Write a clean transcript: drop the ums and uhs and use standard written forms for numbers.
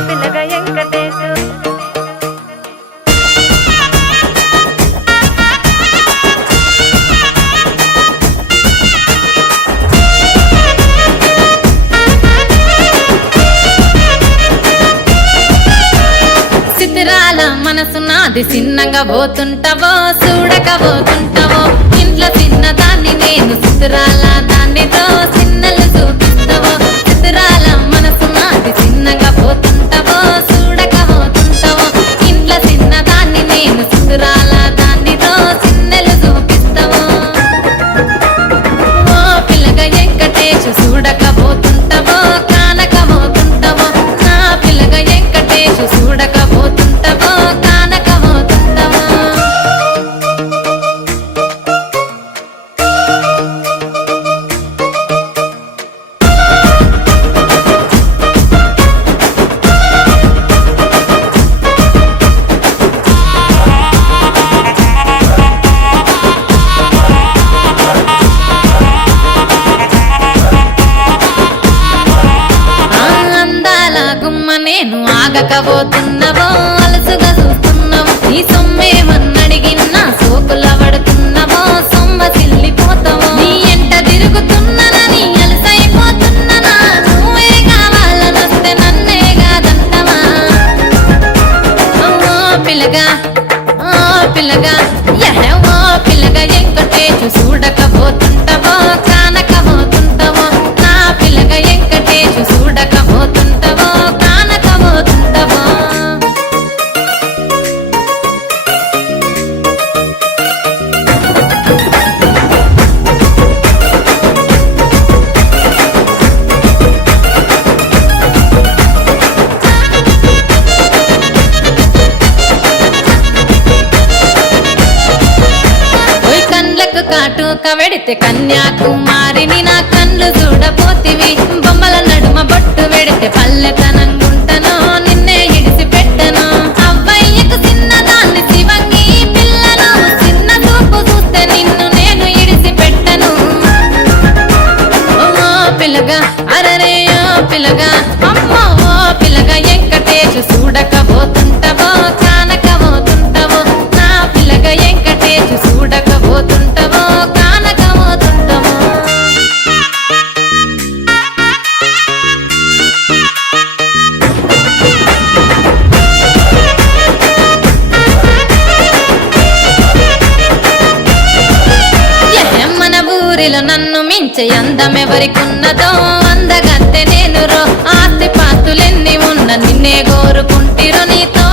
పిల్లగా వెంకటేశు చిత్రాల మనసు నాది చిన్నగా పోతుంటావో చూడకపోతుంటావో ఇంట్లో చిన్నదాన్ని నేను చిత్రాల దాన్నితో చిన్నలు చూపిస్తావో చిత్రాల మనసు నాది చిన్నగా పోతుంటావో చూడకపోతుంటావో ఇంట్లో చిన్నదాన్ని నేను చిత్రాల దాన్నితో చిన్నలు చూపిస్తావో ఓ పిల్లగా వెంకటేశు చూడకపోతుంటావో కానకపోతుంటావో నా పిల్లగా వెంకటేశు చూడకపోతుంటావో కానకపోతుంటావో అందాల గుమ్మ నేను ఆగకపోతున్నావో అలసుగా చూస్తున్నావో నీ సొమ్మేమన్నడిగిన్నా సోకుల పడుతున్నావో సొమ్మ సిల్లిపోతావో నీ ఎంట తిరుగుతున్నానని అలసైపోతున్నానా నువ్వే కావాలనొస్తే నన్నే కాదంటవా ఓ పిల్లగా ఓ పిల్లగా ఓ పిల్లగా వెంకటేశు చూడకపోతుంటావో కానకపోతుంటావో నా పిల్లగా వెంకటేశు చూడకపోతుంటావో కానకపోతుంటావో ఓయ్ కండ్లకు కాటుక వెడితే కన్యాకుమారిని నా కళ్ళు చూడపోతివి బొమ్మల నడుమ బొట్టు వెడితే పల్లెతనంగుంటను నిన్నే ఇడిసి పెట్టను అవ్వయ్యకు చిన్నదాన్ని శివంగి పిల్లను చిన్న చూపు చూస్తే నిన్ను నేను ఇడిసి పెట్టను ఓ పిల్లగా అరరే ఓ పిల్లగా అమ్మో ఓ పిల్లగా వెంకటేశు చూడకపోతుంటావో కానకపోతుంటావో నా పిల్లగా వెంకటేశు చూడకపోతుంటావో కానకపోతుంటావో మన ఊరిలో నన్ను మించే అందమెవరికున్నదో అందగత్తె నేను రో ఆస్తి పాస్తులెన్ని ఉన్న నిన్నే కోరుకుంటిరో నీతో